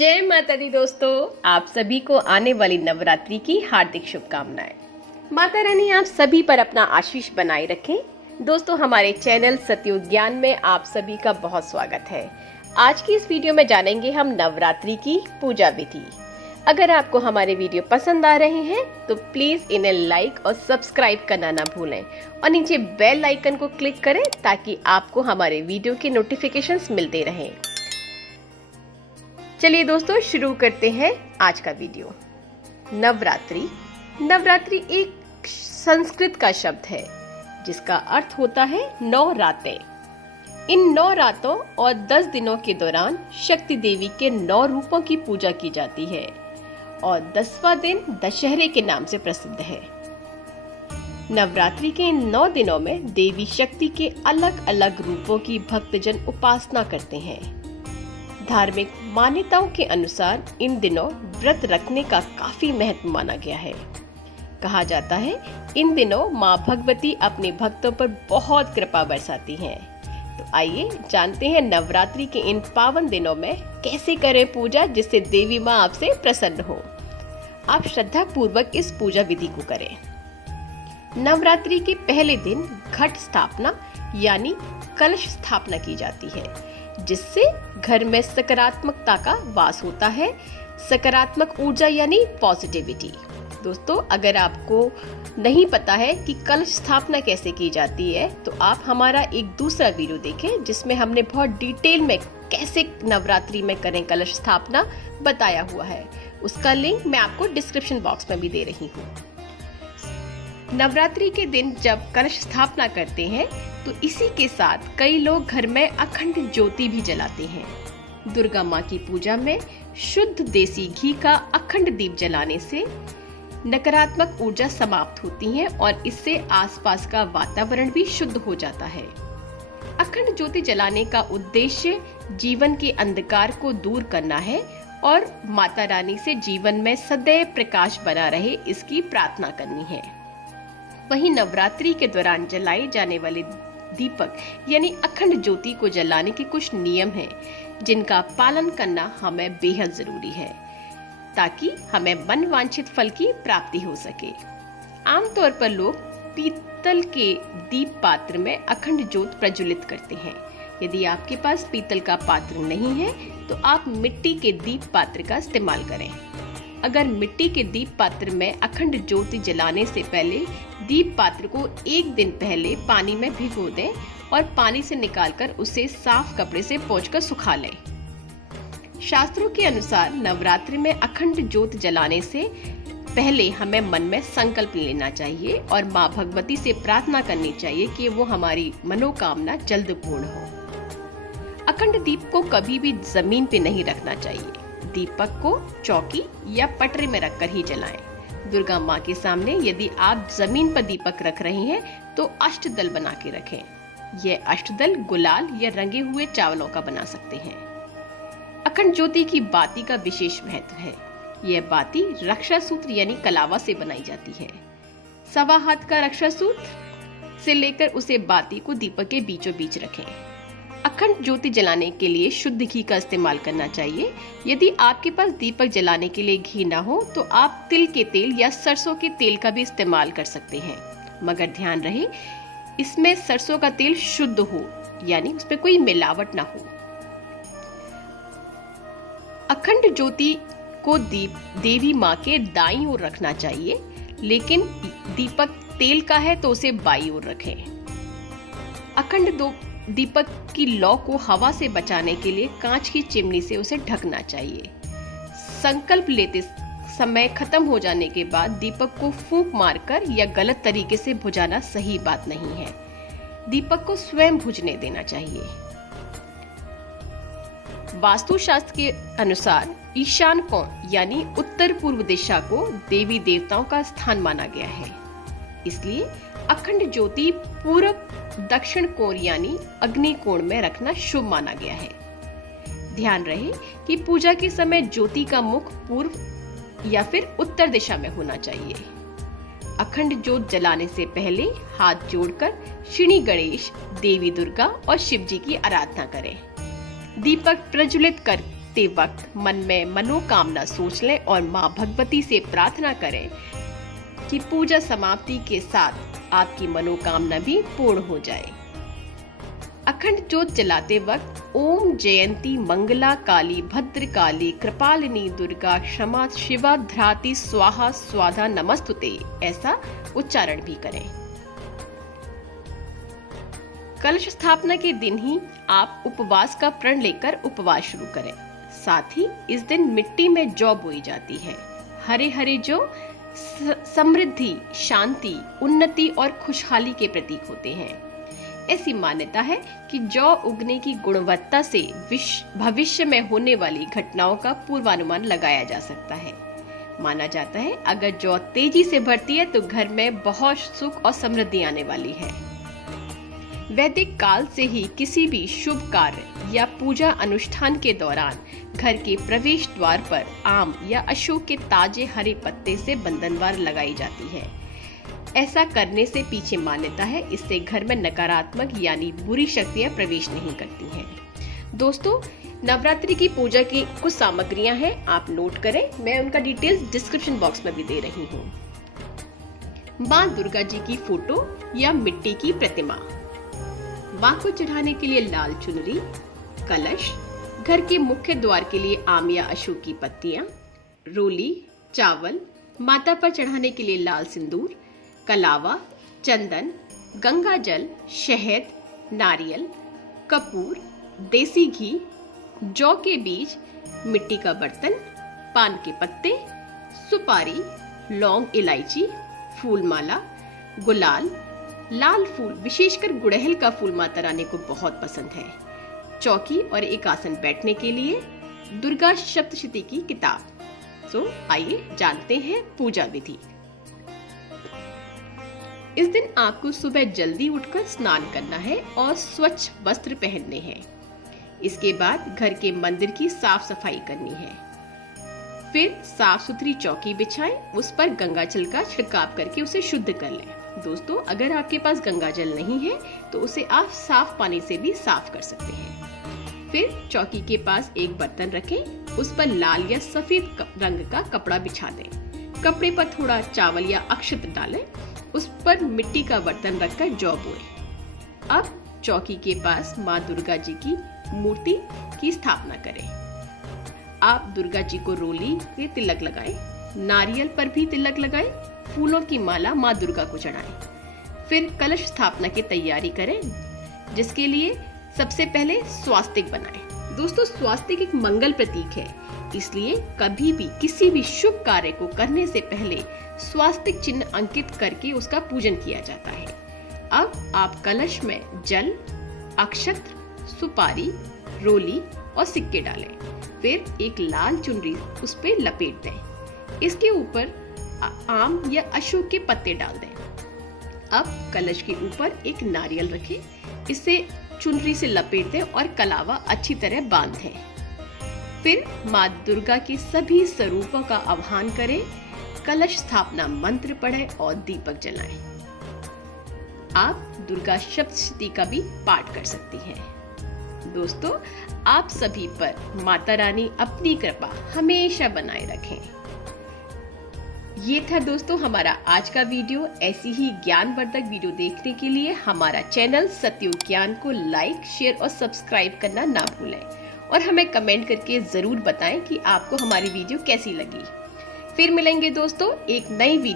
जय माता दी दोस्तों, आप सभी को आने वाली नवरात्रि की हार्दिक शुभकामनाएं। माता रानी आप सभी पर अपना आशीष बनाए रखें। दोस्तों, हमारे चैनल सतयुग ज्ञान में आप सभी का बहुत स्वागत है। आज की इस वीडियो में जानेंगे हम नवरात्रि की पूजा विधि। अगर आपको हमारे वीडियो पसंद आ रहे हैं तो प्लीज इन्हें लाइक और सब्सक्राइब करना ना भूलें और नीचे बेल आइकन को क्लिक करें ताकि आपको हमारे वीडियो के नोटिफिकेशंस मिलते रहें। चलिए दोस्तों, शुरू करते हैं आज का वीडियो। नवरात्रि एक संस्कृत का शब्द है जिसका अर्थ होता है 9 रातें। इन 9 रातों और 10 दिनों के दौरान शक्ति देवी के 9 रूपों की पूजा की जाती है और 10वां दिन दशहरे के नाम से प्रसिद्ध है। नवरात्रि के इन 9 दिनों में देवी शक्ति के अलग अलग रूपों की भक्तजन उपासना करते हैं। धार्मिक मान्यताओं के अनुसार इन दिनों व्रत रखने का काफी महत्व माना गया है। कहा जाता है इन दिनों माँ भगवती अपने भक्तों पर बहुत कृपा बरसाती हैं। तो आइए जानते हैं नवरात्रि के इन पावन दिनों में कैसे करें पूजा जिससे देवी माँ आपसे प्रसन्न हो। आप श्रद्धा पूर्वक इस पूजा विधि को करें। नवरात्रि के पहले दिन घट स्थापना यानी कलश स्थापना की जाती है, जिससे घर में सकारात्मकता का वास होता है। सकारात्मक ऊर्जा यानी पॉजिटिविटी। दोस्तों, अगर आपको नहीं पता है कि कलश स्थापना कैसे की जाती है तो आप हमारा एक दूसरा वीडियो देखें जिसमें हमने बहुत डिटेल में कैसे नवरात्रि में करें कलश स्थापना बताया हुआ है। उसका लिंक मैं आपको डिस्क्रिप्शन बॉक्स में भी दे रही हूँ। नवरात्रि के दिन जब कलश स्थापना करते हैं तो इसी के साथ कई लोग घर में अखंड ज्योति भी जलाते हैं। दुर्गा माँ की पूजा में शुद्ध देसी घी का अखंड दीप जलाने से नकारात्मक ऊर्जा समाप्त होती है और इससे आसपास का वातावरण भी शुद्ध हो जाता है। अखंड ज्योति जलाने का उद्देश्य जीवन के अंधकार को दूर करना है और माता रानी से जीवन में सदैव प्रकाश बना रहे इसकी प्रार्थना करनी है। वहीं नवरात्रि के दौरान जलाए जाने वाले दीपक यानी अखंड ज्योति को जलाने के कुछ नियम हैं जिनका पालन करना हमें बेहद जरूरी है ताकि हमें मनवांछित फल की प्राप्ति हो सके। आमतौर पर लोग पीतल के दीप पात्र में अखंड ज्योत प्रज्वलित करते हैं। यदि आपके पास पीतल का पात्र नहीं है तो आप मिट्टी के दीप पात्र का इस्तेमाल करें। अगर मिट्टी के दीप पात्र में अखंड ज्योति जलाने से पहले दीप पात्र को 1 दिन पहले पानी में भिगो दें और पानी से निकालकर उसे साफ कपड़े से पोंछकर सुखा लें। शास्त्रों के अनुसार नवरात्रि में अखंड ज्योत जलाने से पहले हमें मन में संकल्प लेना चाहिए और माँ भगवती से प्रार्थना करनी चाहिए कि वो हमारी मनोकामना जल्द पूर्ण हो। अखंड दीप को कभी भी जमीन पे नहीं रखना चाहिए। दीपक को चौकी या पटरे में रखकर ही जलाएं। दुर्गा माँ के सामने यदि आप जमीन पर दीपक रख रहे हैं तो अष्टदल बना के रखें। यह अष्टदल गुलाल या रंगे हुए चावलों का बना सकते हैं। अखंड ज्योति की बाती का विशेष महत्व है। यह बाती रक्षा सूत्र यानी कलावा से बनाई जाती है। 1.25 हाथ का रक्षा सूत्र से लेकर उसे बाती को दीपक के बीचों बीच रखें। अखंड ज्योति जलाने के लिए शुद्ध घी का इस्तेमाल करना चाहिए। यदि आपके पास दीपक जलाने के लिए घी ना हो तो आप तिल के तेल या सरसों के तेल का भी इस्तेमाल कर सकते हैं, मगर ध्यान रहे इसमें सरसों का तेल शुद्ध हो यानी उसमें कोई मिलावट ना हो। अखंड ज्योति को देवी माँ के दाईं ओर रखना चाहिए, लेकिन दीपक तेल का है तो उसे बाईं ओर रखें। अखंड दीपक की लौ को हवा से बचाने के लिए कांच की चिमनी से उसे ढकना चाहिए। संकल्प लेते समय खत्म हो जाने के बाद दीपक को फूंक मारकर या गलत तरीके से बुझाना सही बात नहीं है। दीपक को स्वयं बुझने देना चाहिए। वास्तुशास्त्र के अनुसार ईशान कोण यानी उत्तर पूर्व दिशा को देवी देवताओं का स्थान माना गया है। इसलिए अखंड ज्योति पूरब दक्षिण कोण यानी अग्नि कोण में रखना शुभ माना गया है। ध्यान रहे कि पूजा के समय ज्योति का मुख पूर्व या फिर उत्तर दिशा में होना चाहिए। अखंड ज्योत जलाने से पहले हाथ जोड़कर श्री गणेश, देवी दुर्गा और शिव जी की आराधना करें। दीपक प्रज्वलित उठते वक्त मन में मनोकामना सोच लें और माँ भगवती से प्रार्थना करें कि पूजा समाप्ति के साथ आपकी मनोकामना भी पूर्ण हो जाए। अखंड ज्योत जलाते वक्त ओम जयंती मंगला काली भद्रकाली कृपालिनी दुर्गा क्षमा शिवा ध्राति स्वाहा स्वाधा नमस्तुते ऐसा उच्चारण भी करें। कलश स्थापना के दिन ही आप उपवास का प्रण लेकर उपवास शुरू करें। साथ ही इस दिन मिट्टी में जौ बोई जाती है। हरे हरे जौ समृद्धि, शांति, उन्नति और खुशहाली के प्रतीक होते हैं। ऐसी मान्यता है कि जौ उगने की गुणवत्ता से भविष्य में होने वाली घटनाओं का पूर्वानुमान लगाया जा सकता है। माना जाता है अगर जौ तेजी से बढ़ती है तो घर में बहुत सुख और समृद्धि आने वाली है। वैदिक काल से ही किसी भी शुभ कार्य या पूजा अनुष्ठान के दौरान घर के प्रवेश द्वार पर आम या अशोक के ताजे हरे पत्ते से बंधनवार लगाई जाती है। ऐसा करने से पीछे मान्यता है इससे घर में नकारात्मक यानी बुरी शक्तियां प्रवेश नहीं करती हैं। दोस्तों, नवरात्रि की पूजा की कुछ सामग्रियां हैं, आप नोट करें। मैं उनका डिटेल्स डिस्क्रिप्शन बॉक्स में भी दे रही हूँ। माँ दुर्गा जी की फोटो या मिट्टी की प्रतिमा, माँ को चढ़ाने के लिए लाल चुनरी, कलश, घर के मुख्य द्वार के लिए आम या अशोक की पत्तियां, रोली, चावल, माता पर चढ़ाने के लिए लाल सिंदूर, कलावा, चंदन, गंगा जल, शहद, नारियल, कपूर, देसी घी, जौ के बीज, मिट्टी का बर्तन, पान के पत्ते, सुपारी, लौंग, इलायची, फूलमाला, गुलाल, लाल फूल, विशेषकर गुड़हल का फूल माता रानी को बहुत पसंद है, चौकी और एक आसन बैठने के लिए, दुर्गा सप्तशती की किताब। आइए जानते हैं पूजा विधि। इस दिन आपको सुबह जल्दी उठकर स्नान करना है और स्वच्छ वस्त्र पहनने हैं। इसके बाद घर के मंदिर की साफ सफाई करनी है। फिर साफ सुथरी चौकी बिछाएं, उस पर गंगा जल का छिड़काव करके उसे शुद्ध कर लें। दोस्तों, अगर आपके पास गंगा जल नहीं है तो उसे आप साफ पानी से भी साफ कर सकते हैं। फिर चौकी के पास एक बर्तन रखें, उस पर लाल या सफेद रंग का कपड़ा बिछा दें। कपड़े पर थोड़ा चावल या अक्षत डालें, उस पर मिट्टी का बर्तन रखकर जौ बोएं। अब चौकी के पास माँ दुर्गा जी की मूर्ति की स्थापना करें। आप दुर्गा जी को रोली के तिलक लगाएं, नारियल पर भी तिलक लगाएं, फूलों की माला माँ दुर्गा को चढ़ाएं। फिर कलश स्थापना की तैयारी करें, जिसके लिए सबसे पहले स्वास्तिक बनाएं। दोस्तों, स्वास्तिक एक मंगल प्रतीक है, इसलिए कभी भी किसी भी शुभ कार्य को करने से पहले स्वास्तिक चिन्ह अंकित करके उसका पूजन किया जाता है। अब आप कलश में जल, अक्षत, सुपारी, रोली और सिक्के डालें। फिर एक लाल चुनरी उस पे लपेट दें। इसके ऊपर आम या अशोक के पत्ते डाल दें। अब कलश के ऊपर एक नारियल रखें, इसे चुनरी से लपेट दें और कलावा अच्छी तरह बांध दें। फिर माँ दुर्गा के सभी स्वरूपों का आह्वान करें, कलश स्थापना मंत्र पढ़ें और दीपक जलाएं। आप दुर्गा सप्तशती का भी पाठ कर सकती हैं। दोस्तों, आप सभी पर माता रानी अपनी कृपा हमेशा बनाए रखें। ये था दोस्तों हमारा आज का वीडियो। ऐसी ही ज्ञानवर्धक वीडियो देखने के लिए हमारा चैनल सतयुग ज्ञान को लाइक, शेयर और सब्सक्राइब करना ना भूलें और हमें कमेंट करके जरूर बताएं कि आपको हमारी वीडियो कैसी लगी। फिर मिलेंगे दोस्तों एक नई वीडियो